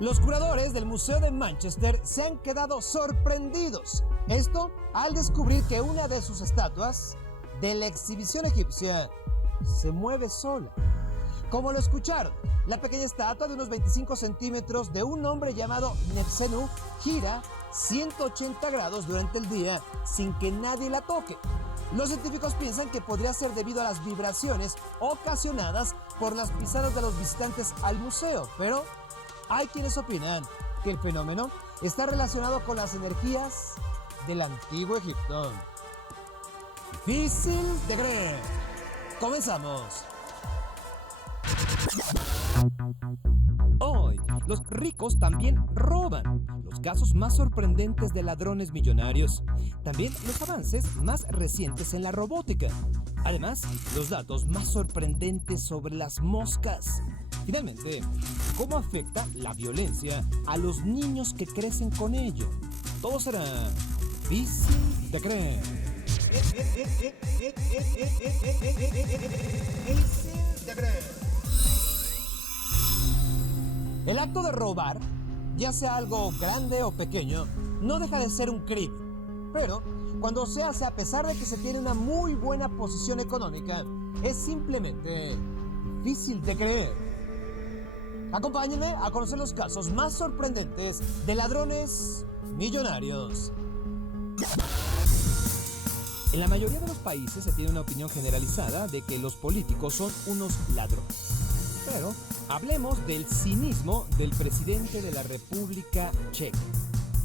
Los curadores del Museo de Manchester se han quedado sorprendidos. Esto al descubrir que una de sus estatuas de la exhibición egipcia se mueve sola. Como lo escucharon, la pequeña estatua de unos 25 centímetros de un hombre llamado Nebsenu gira 180 grados durante el día sin que nadie la toque. Los científicos piensan que podría ser debido a las vibraciones ocasionadas por las pisadas de los visitantes al museo, pero hay quienes opinan que el fenómeno está relacionado con las energías del antiguo Egipto. Difícil de creer. Comenzamos. Hoy, los ricos también roban. Los casos más sorprendentes de ladrones millonarios. También los avances más recientes en la robótica. Además, los datos más sorprendentes sobre las moscas. Finalmente, ¿cómo afecta la violencia a los niños que crecen con ello? Todo será difícil de creer. Difícil de creer. El acto de robar, ya sea algo grande o pequeño, no deja de ser un crimen. Pero cuando se hace a pesar de que se tiene una muy buena posición económica, es simplemente difícil de creer. Acompáñenme a conocer los casos más sorprendentes de ladrones millonarios. En la mayoría de los países se tiene una opinión generalizada de que los políticos son unos ladrones. Pero hablemos del cinismo del presidente de la República Checa,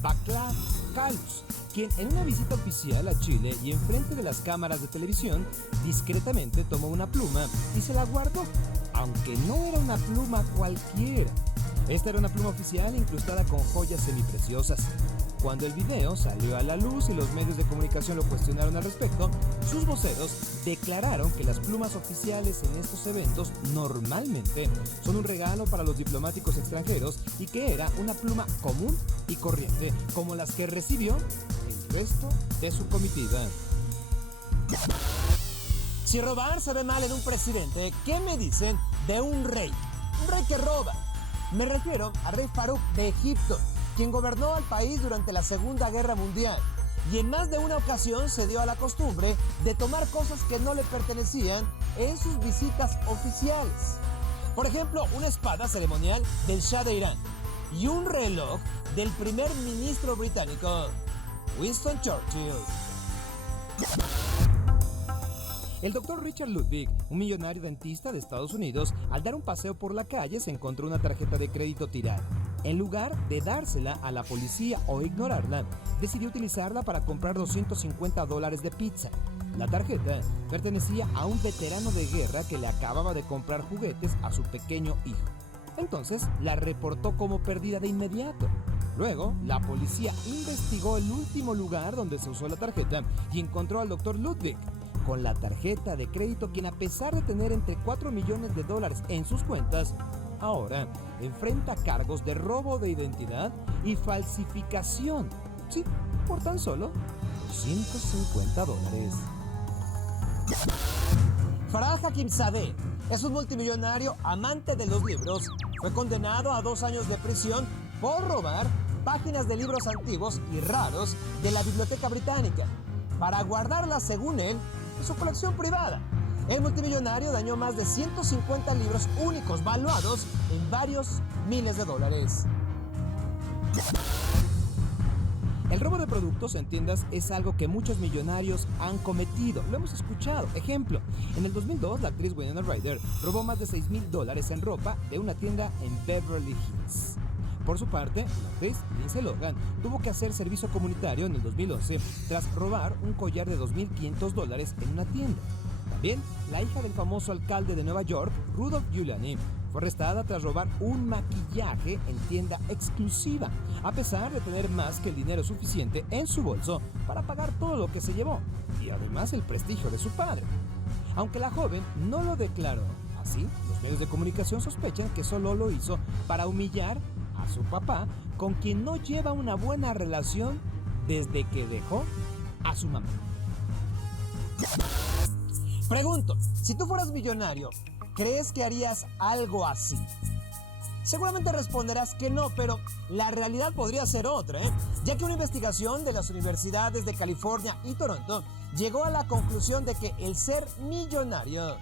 Václav Klaus, quien en una visita oficial a Chile y enfrente de las cámaras de televisión, discretamente tomó una pluma y se la guardó, aunque no era una pluma cualquiera. Esta era una pluma oficial incrustada con joyas semipreciosas. Cuando el video salió a la luz y los medios de comunicación lo cuestionaron al respecto, sus voceros declararon que las plumas oficiales en estos eventos normalmente son un regalo para los diplomáticos extranjeros y que era una pluma común y corriente, como las que recibió el resto de su comitiva. Si robar se ve mal en un presidente, ¿qué me dicen de un rey? Un rey que roba. Me refiero al rey Farouk de Egipto, quien gobernó al país durante la Segunda Guerra Mundial y en más de una ocasión se dio a la costumbre de tomar cosas que no le pertenecían en sus visitas oficiales. Por ejemplo, una espada ceremonial del Shah de Irán y un reloj del primer ministro británico, Winston Churchill. El doctor Richard Ludwig, un millonario dentista de Estados Unidos, al dar un paseo por la calle se encontró una tarjeta de crédito tirada. En lugar de dársela a la policía o ignorarla, decidió utilizarla para comprar $250 de pizza. La tarjeta pertenecía a un veterano de guerra que le acababa de comprar juguetes a su pequeño hijo. Entonces la reportó como perdida de inmediato. Luego, la policía investigó el último lugar donde se usó la tarjeta y encontró al doctor Ludwig con la tarjeta de crédito, quien a pesar de tener entre $4 millones en sus cuentas, ahora enfrenta cargos de robo de identidad y falsificación. Sí, por tan solo $150. Farah Hakimzadeh es un multimillonario amante de los libros. Fue condenado a 2 años de prisión por robar páginas de libros antiguos y raros de la Biblioteca Británica para guardarlas, según él, en su colección privada. El multimillonario dañó más de 150 libros únicos valuados en varios miles de dólares. El robo de productos en tiendas es algo que muchos millonarios han cometido. Lo hemos escuchado. Ejemplo, en el 2002 la actriz Winona Ryder robó más de $6,000 en ropa de una tienda en Beverly Hills. Por su parte, la actriz Lindsay Lohan tuvo que hacer servicio comunitario en el 2011 tras robar un collar de $2,500 en una tienda. También, la hija del famoso alcalde de Nueva York, Rudolph Giuliani, fue arrestada tras robar un maquillaje en tienda exclusiva, a pesar de tener más que el dinero suficiente en su bolso para pagar todo lo que se llevó, y además el prestigio de su padre. Aunque la joven no lo declaró así, los medios de comunicación sospechan que solo lo hizo para humillar a su papá, con quien no lleva una buena relación desde que dejó a su mamá. Pregunto, si tú fueras millonario, ¿crees que harías algo así? Seguramente responderás que no, pero la realidad podría ser otra, ya que una investigación de las universidades de California y Toronto llegó a la conclusión de que el ser millonario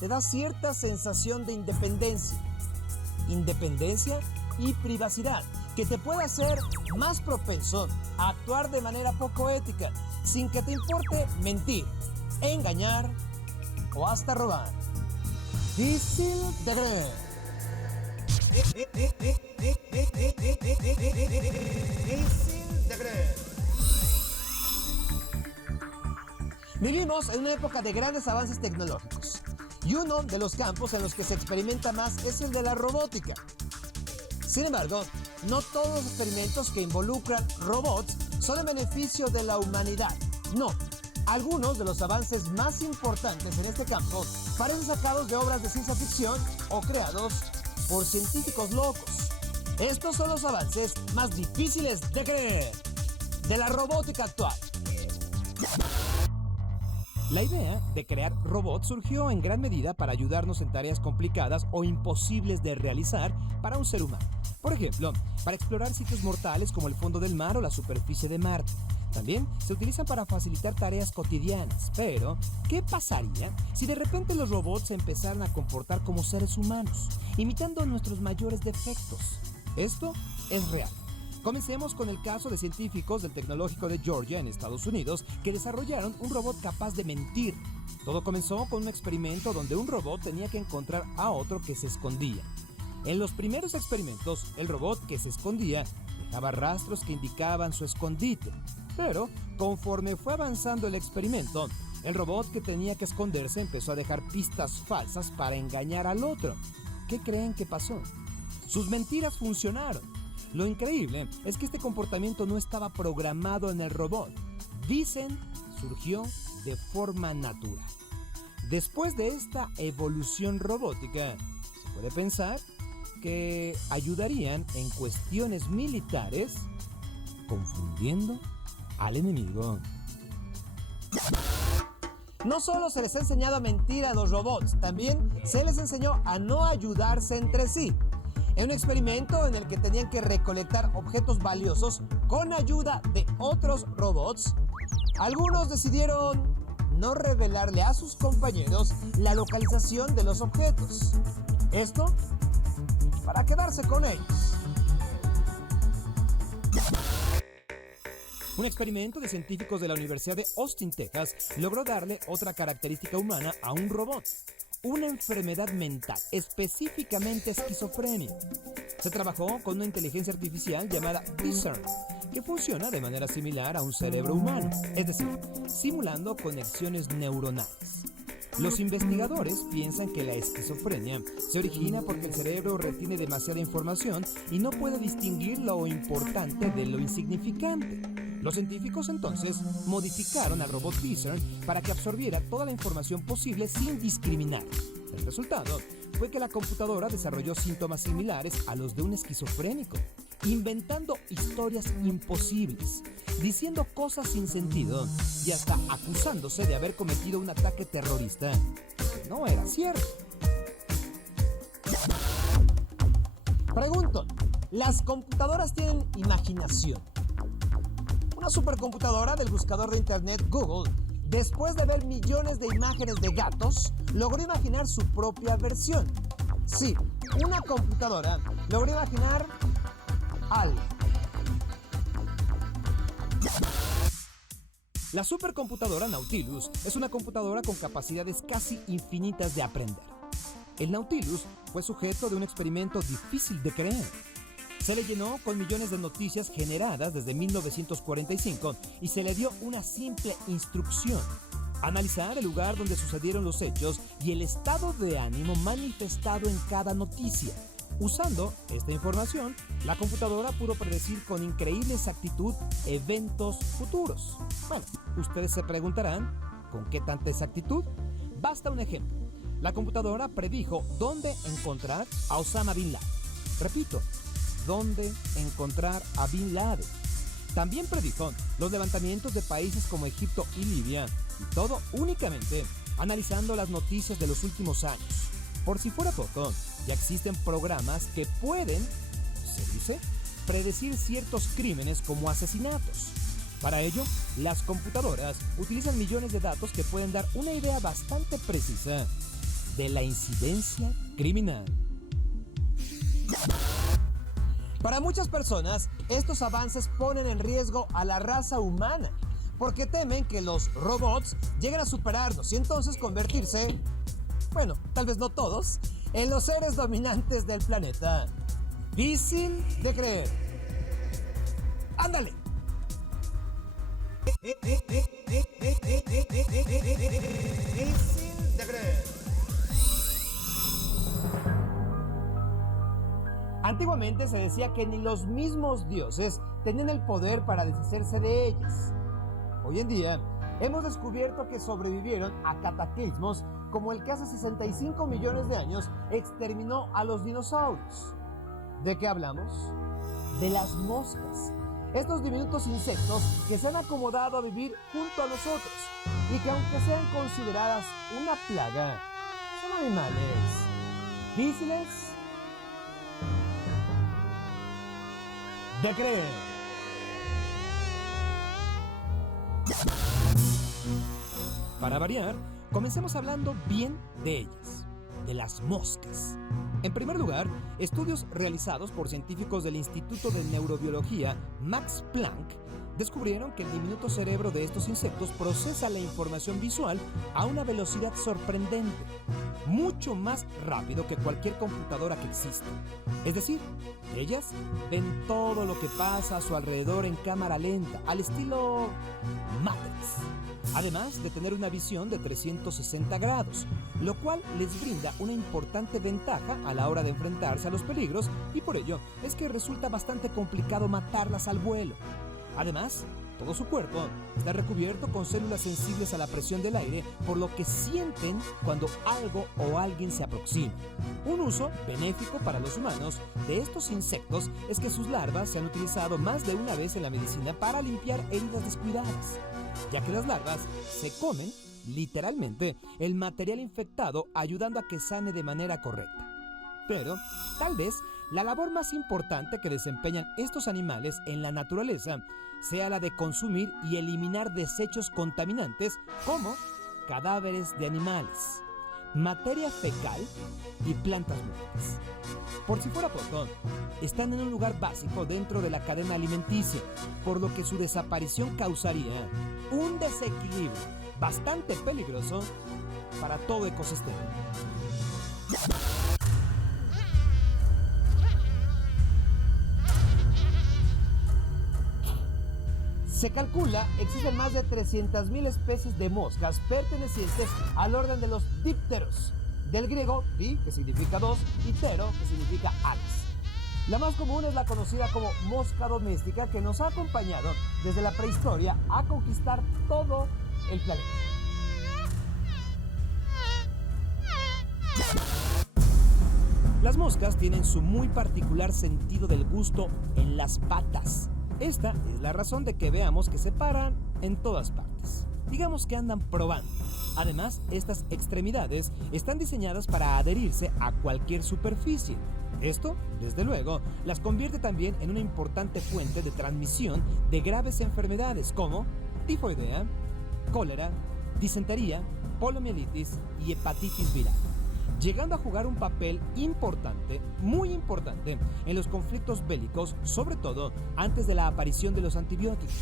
te da cierta sensación de independencia y privacidad, que te puede hacer más propenso a actuar de manera poco ética, sin que te importe mentir, engañar o hasta robar. Difícil de creer. Vivimos en una época de grandes avances tecnológicos y uno de los campos en los que se experimenta más es el de la robótica. Sin embargo, no todos los experimentos que involucran robots son en beneficio de la humanidad. No, algunos de los avances más importantes en este campo parecen sacados de obras de ciencia ficción o creados por científicos locos. Estos son los avances más difíciles de creer de la robótica actual. La idea de crear robots surgió en gran medida para ayudarnos en tareas complicadas o imposibles de realizar para un ser humano. Por ejemplo, para explorar sitios mortales como el fondo del mar o la superficie de Marte. También se utilizan para facilitar tareas cotidianas. Pero, ¿qué pasaría si de repente los robots se empezaran a comportar como seres humanos, imitando nuestros mayores defectos? Esto es real. Comencemos con el caso de científicos del Tecnológico de Georgia en Estados Unidos que desarrollaron un robot capaz de mentir. Todo comenzó con un experimento donde un robot tenía que encontrar a otro que se escondía. En los primeros experimentos, el robot que se escondía dejaba rastros que indicaban su escondite. Pero, conforme fue avanzando el experimento, el robot que tenía que esconderse empezó a dejar pistas falsas para engañar al otro. ¿Qué creen que pasó? Sus mentiras funcionaron. Lo increíble es que este comportamiento no estaba programado en el robot. Dicen, surgió de forma natural. Después de esta evolución robótica, se puede pensar que ayudarían en cuestiones militares, confundiendo al enemigo. No solo se les ha enseñado a mentir a los robots, también se les enseñó a no ayudarse entre sí. En un experimento en el que tenían que recolectar objetos valiosos con ayuda de otros robots, algunos decidieron no revelarle a sus compañeros la localización de los objetos. Esto para quedarse con ellos. Un experimento de científicos de la Universidad de Austin, Texas, logró darle otra característica humana a un robot. Una enfermedad mental, específicamente esquizofrenia. Se trabajó con una inteligencia artificial llamada Discern, que funciona de manera similar a un cerebro humano, es decir, simulando conexiones neuronales. Los investigadores piensan que la esquizofrenia se origina porque el cerebro retiene demasiada información y no puede distinguir lo importante de lo insignificante. Los científicos entonces modificaron al robot Discern para que absorbiera toda la información posible sin discriminar. El resultado fue que la computadora desarrolló síntomas similares a los de un esquizofrénico, inventando historias imposibles, diciendo cosas sin sentido y hasta acusándose de haber cometido un ataque terrorista que no era cierto. Pregunto, ¿las computadoras tienen imaginación? Una supercomputadora del buscador de internet Google, después de ver millones de imágenes de gatos, logró imaginar su propia versión. Sí, una computadora logró imaginar algo. La supercomputadora Nautilus es una computadora con capacidades casi infinitas de aprender. El Nautilus fue sujeto de un experimento difícil de creer. Se le llenó con millones de noticias generadas desde 1945 y se le dio una simple instrucción: analizar el lugar donde sucedieron los hechos y el estado de ánimo manifestado en cada noticia. Usando esta información, la computadora pudo predecir con increíble exactitud eventos futuros. Bueno, ustedes se preguntarán, ¿con qué tanta exactitud? Basta un ejemplo. La computadora predijo dónde encontrar a Osama Bin Laden. Repito, dónde encontrar a Bin Laden. También predijo los levantamientos de países como Egipto y Libia, y todo únicamente analizando las noticias de los últimos años. Por si fuera poco, ya existen programas que pueden, se dice, predecir ciertos crímenes como asesinatos. Para ello, las computadoras utilizan millones de datos que pueden dar una idea bastante precisa de la incidencia criminal. Para muchas personas, estos avances ponen en riesgo a la raza humana, porque temen que los robots lleguen a superarnos y entonces convertirse, bueno, tal vez no todos, en los seres dominantes del planeta. Difícil de creer. ¡Ándale! Difícil de creer. Antiguamente se decía que ni los mismos dioses tenían el poder para deshacerse de ellas. Hoy en día, hemos descubierto que sobrevivieron a cataclismos como el que hace 65 millones de años exterminó a los dinosaurios. ¿De qué hablamos? De las moscas. Estos diminutos insectos que se han acomodado a vivir junto a nosotros y que aunque sean consideradas una plaga, son animales difíciles de creer. Para variar, comencemos hablando bien de ellas, de las moscas. En primer lugar, estudios realizados por científicos del Instituto de Neurobiología Max Planck descubrieron que el diminuto cerebro de estos insectos procesa la información visual a una velocidad sorprendente, mucho más rápido que cualquier computadora que exista. Es decir, ellas ven todo lo que pasa a su alrededor en cámara lenta, al estilo Matrix. Además de tener una visión de 360 grados, lo cual les brinda una importante ventaja a la hora de enfrentarse a los peligros y por ello es que resulta bastante complicado matarlas al vuelo. Además, todo su cuerpo está recubierto con células sensibles a la presión del aire, por lo que sienten cuando algo o alguien se aproxima. Un uso benéfico para los humanos de estos insectos es que sus larvas se han utilizado más de una vez en la medicina para limpiar heridas descuidadas, ya que las larvas se comen, literalmente, el material infectado, ayudando a que sane de manera correcta. Pero, tal vez, la labor más importante que desempeñan estos animales en la naturaleza sea la de consumir y eliminar desechos contaminantes como cadáveres de animales, materia fecal y plantas muertas. Por si fuera poco, están en un lugar básico dentro de la cadena alimenticia, por lo que su desaparición causaría un desequilibrio bastante peligroso para todo ecosistema. Se calcula existen más de 300.000 especies de moscas pertenecientes al orden de los dípteros, del griego di, que significa dos, y tero, que significa aves. La más común es la conocida como mosca doméstica, que nos ha acompañado desde la prehistoria a conquistar todo el planeta. Las moscas tienen su muy particular sentido del gusto en las patas. Esta es la razón de que veamos que se paran en todas partes. Digamos que andan probando. Además, estas extremidades están diseñadas para adherirse a cualquier superficie. Esto, desde luego, las convierte también en una importante fuente de transmisión de graves enfermedades como tifoidea, cólera, disentería, poliomielitis y hepatitis viral, llegando a jugar un papel importante, muy importante, en los conflictos bélicos, sobre todo antes de la aparición de los antibióticos.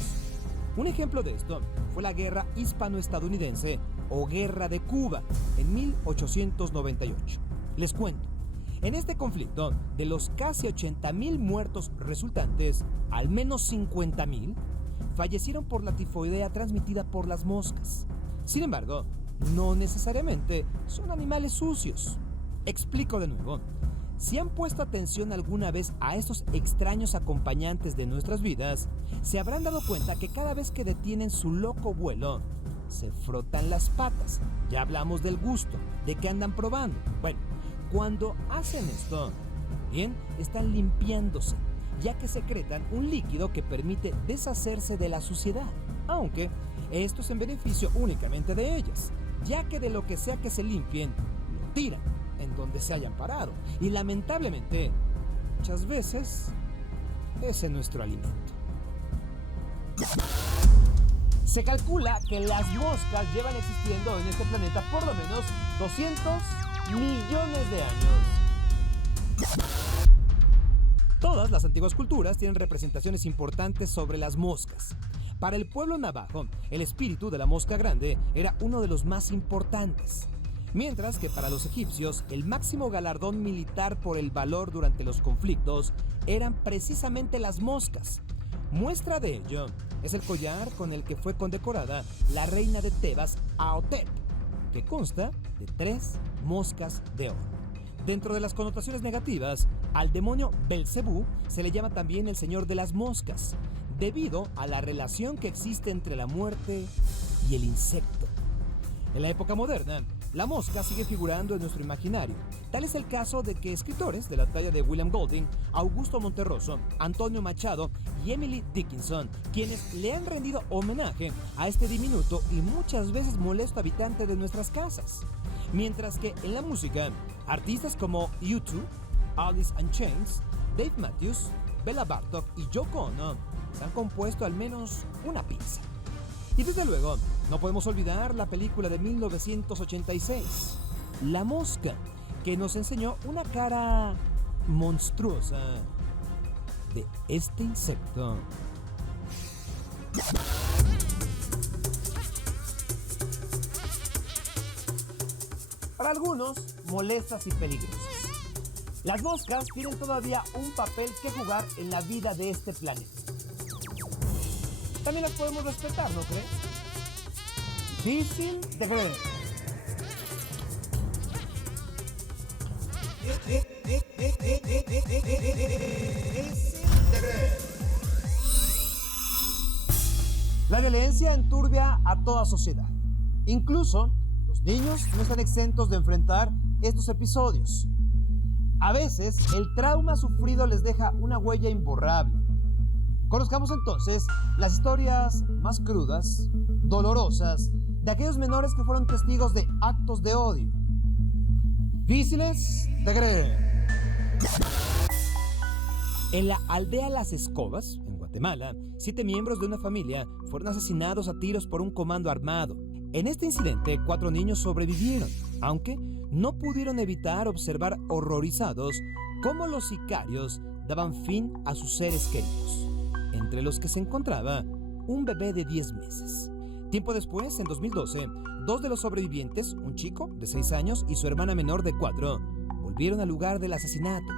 Un ejemplo de esto fue la Guerra Hispano-Estadounidense o Guerra de Cuba en 1898. Les cuento, en este conflicto, de los casi 80.000 muertos resultantes, al menos 50.000 fallecieron por la tifoidea transmitida por las moscas. Sin embargo, no necesariamente son animales sucios. Explico de nuevo. Si han puesto atención alguna vez a estos extraños acompañantes de nuestras vidas, se habrán dado cuenta que cada vez que detienen su loco vuelo, se frotan las patas. Ya hablamos del gusto, de que andan probando. Bueno, cuando hacen esto, bien, están limpiándose, ya que secretan un líquido que permite deshacerse de la suciedad, aunque esto es en beneficio únicamente de ellas, ya que de lo que sea que se limpien, lo tiran. en donde se hayan parado. Y lamentablemente, muchas veces, ese es nuestro alimento. Se calcula que las moscas llevan existiendo en este planeta por lo menos 200 millones de años. Todas las antiguas culturas tienen representaciones importantes sobre las moscas. Para el pueblo navajo, el espíritu de la mosca grande era uno de los más importantes. Mientras que para los egipcios, el máximo galardón militar por el valor durante los conflictos eran precisamente las moscas. Muestra de ello es el collar con el que fue condecorada la reina de Tebas, Aotep, que consta de 3 moscas de oro. Dentro de las connotaciones negativas, al demonio Belcebú se le llama también el señor de las moscas, debido a la relación que existe entre la muerte y el insecto. En la época moderna, la mosca sigue figurando en nuestro imaginario. Tal es el caso de que escritores de la talla de William Golding, Augusto Monterroso, Antonio Machado y Emily Dickinson, quienes le han rendido homenaje a este diminuto y muchas veces molesto habitante de nuestras casas. Mientras que en la música, artistas como U2, Alice in Chains, Dave Matthews, Bela Bartok y Yoko Ono se han compuesto al menos una pieza. Y desde luego, no podemos olvidar la película de 1986, La Mosca, que nos enseñó una cara monstruosa de este insecto. Para algunos, molestas y peligrosas. Las moscas tienen todavía un papel que jugar en la vida de este planeta. También las podemos respetar, ¿no crees? Difícil de creer. La violencia enturbia a toda sociedad. Incluso los niños no están exentos de enfrentar estos episodios. A veces el trauma sufrido les deja una huella imborrable. Conozcamos entonces las historias más crudas, dolorosas, de aquellos menores que fueron testigos de actos de odio. Difíciles de creer. En la aldea Las Escobas, en Guatemala, 7 miembros de una familia fueron asesinados a tiros por un comando armado. En este incidente, 4 niños sobrevivieron, aunque no pudieron evitar observar horrorizados cómo los sicarios daban fin a sus seres queridos, entre los que se encontraba un bebé de 10 meses. Tiempo después, en 2012, 2 de los sobrevivientes, un chico de 6 años y su hermana menor de 4, volvieron al lugar del asesinato.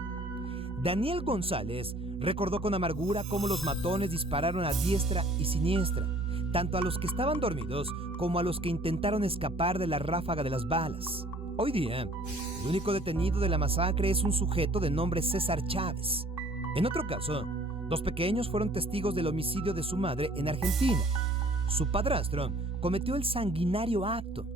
Daniel González recordó con amargura cómo los matones dispararon a diestra y siniestra, tanto a los que estaban dormidos como a los que intentaron escapar de la ráfaga de las balas. Hoy día, el único detenido de la masacre es un sujeto de nombre César Chávez. En otro caso, 2 pequeños fueron testigos del homicidio de su madre en Argentina. Su padrastro cometió el sanguinario acto.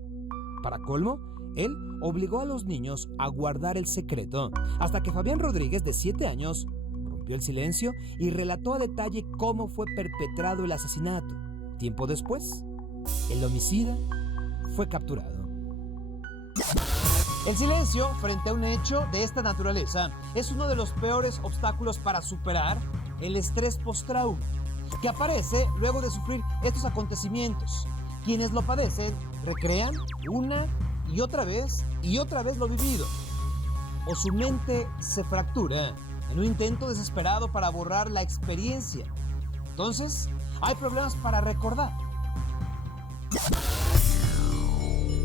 Para colmo, él obligó a los niños a guardar el secreto, hasta que Fabián Rodríguez, de 7 años, rompió el silencio y relató a detalle cómo fue perpetrado el asesinato. Tiempo después, el homicida fue capturado. El silencio frente a un hecho de esta naturaleza es uno de los peores obstáculos para superar el estrés postrauma, que aparece luego de sufrir estos acontecimientos. Quienes lo padecen recrean una y otra vez lo vivido, o su mente se fractura en un intento desesperado para borrar la experiencia. Entonces, hay problemas para recordar.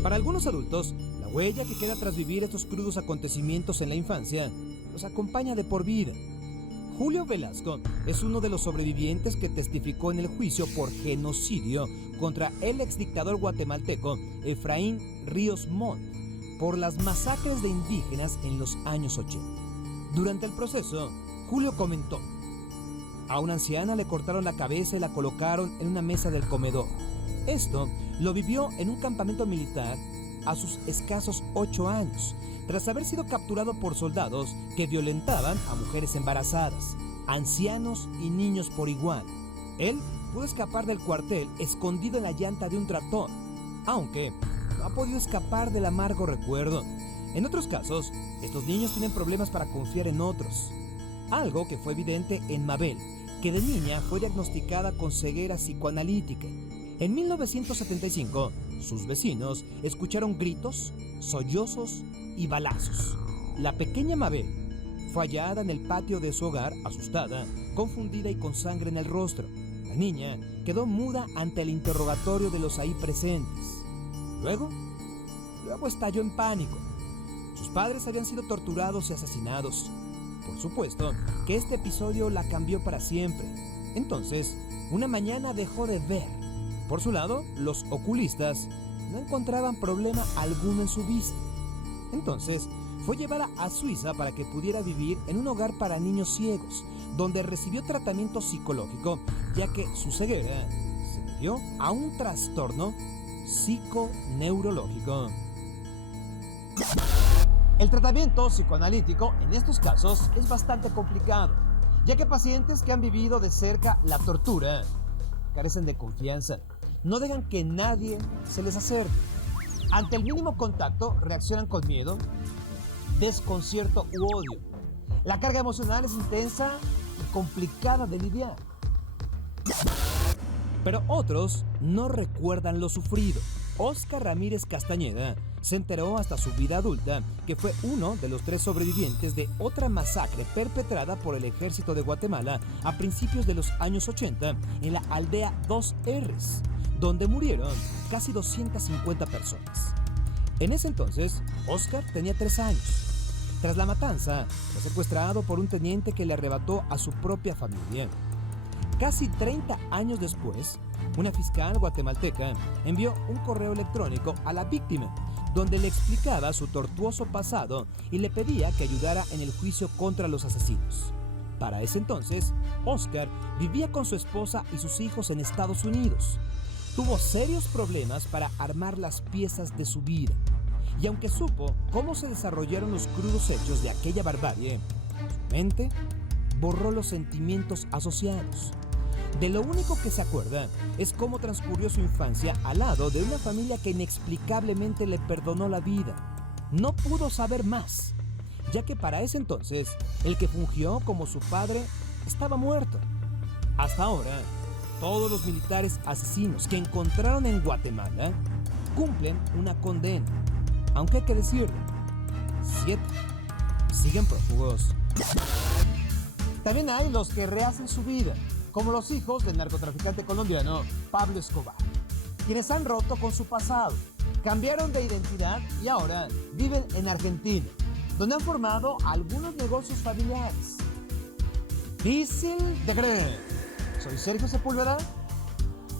Para algunos adultos, la huella que queda tras vivir estos crudos acontecimientos en la infancia los acompaña de por vida. Julio Velasco es uno de los sobrevivientes que testificó en el juicio por genocidio contra el exdictador guatemalteco Efraín Ríos Montt por las masacres de indígenas en los años 80. Durante el proceso, Julio comentó: a una anciana le cortaron la cabeza y la colocaron en una mesa del comedor. Esto lo vivió en un campamento militar a sus escasos 8 años, tras haber sido capturado por soldados que violentaban a mujeres embarazadas, ancianos y niños por igual. Él pudo escapar del cuartel escondido en la llanta de un tractor, aunque no ha podido escapar del amargo recuerdo. En otros casos, estos niños tienen problemas para confiar en otros. Algo que fue evidente en Mabel, que de niña fue diagnosticada con ceguera psicoanalítica. En 1975, sus vecinos escucharon gritos, sollozos y balazos. La pequeña Mabel fue hallada en el patio de su hogar, asustada, confundida y con sangre en el rostro. La niña quedó muda ante el interrogatorio de los ahí presentes. Luego estalló en pánico. Sus padres habían sido torturados y asesinados. Por supuesto que este episodio la cambió para siempre. Entonces, una mañana dejó de ver. Por su lado, los oculistas no encontraban problema alguno en su vista. Entonces, fue llevada a Suiza para que pudiera vivir en un hogar para niños ciegos, donde recibió tratamiento psicológico, ya que su ceguera se debió a un trastorno psiconeurológico. El tratamiento psicoanalítico en estos casos es bastante complicado, ya que pacientes que han vivido de cerca la tortura carecen de confianza, no dejan que nadie se les acerque. Ante el mínimo contacto reaccionan con miedo, desconcierto u odio. La carga emocional es intensa y complicada de lidiar. Pero otros no recuerdan lo sufrido. Óscar Ramírez Castañeda se enteró hasta su vida adulta que fue uno de los 3 sobrevivientes de otra masacre perpetrada por el ejército de Guatemala a principios de los años 80 en la aldea Dos R's, donde murieron casi 250 personas. En ese entonces, Óscar tenía 3 años. Tras la matanza, fue secuestrado por un teniente que le arrebató a su propia familia. Casi 30 años después, una fiscal guatemalteca envió un correo electrónico a la víctima, donde le explicaba su tortuoso pasado y le pedía que ayudara en el juicio contra los asesinos. Para ese entonces, Óscar vivía con su esposa y sus hijos en Estados Unidos. Tuvo serios problemas para armar las piezas de su vida. Y aunque supo cómo se desarrollaron los crudos hechos de aquella barbarie, su mente borró los sentimientos asociados. De lo único que se acuerda es cómo transcurrió su infancia al lado de una familia que inexplicablemente le perdonó la vida. No pudo saber más, ya que para ese entonces el que fungió como su padre estaba muerto. Hasta ahora, todos los militares asesinos que encontraron en Guatemala cumplen una condena. Aunque hay que decirlo, 7 siguen prófugos. También hay los que rehacen su vida, como los hijos del narcotraficante colombiano Pablo Escobar, quienes han roto con su pasado, cambiaron de identidad y ahora viven en Argentina, donde han formado algunos negocios familiares. Difícil de creer. Soy Sergio Sepúlveda.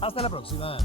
Hasta la próxima.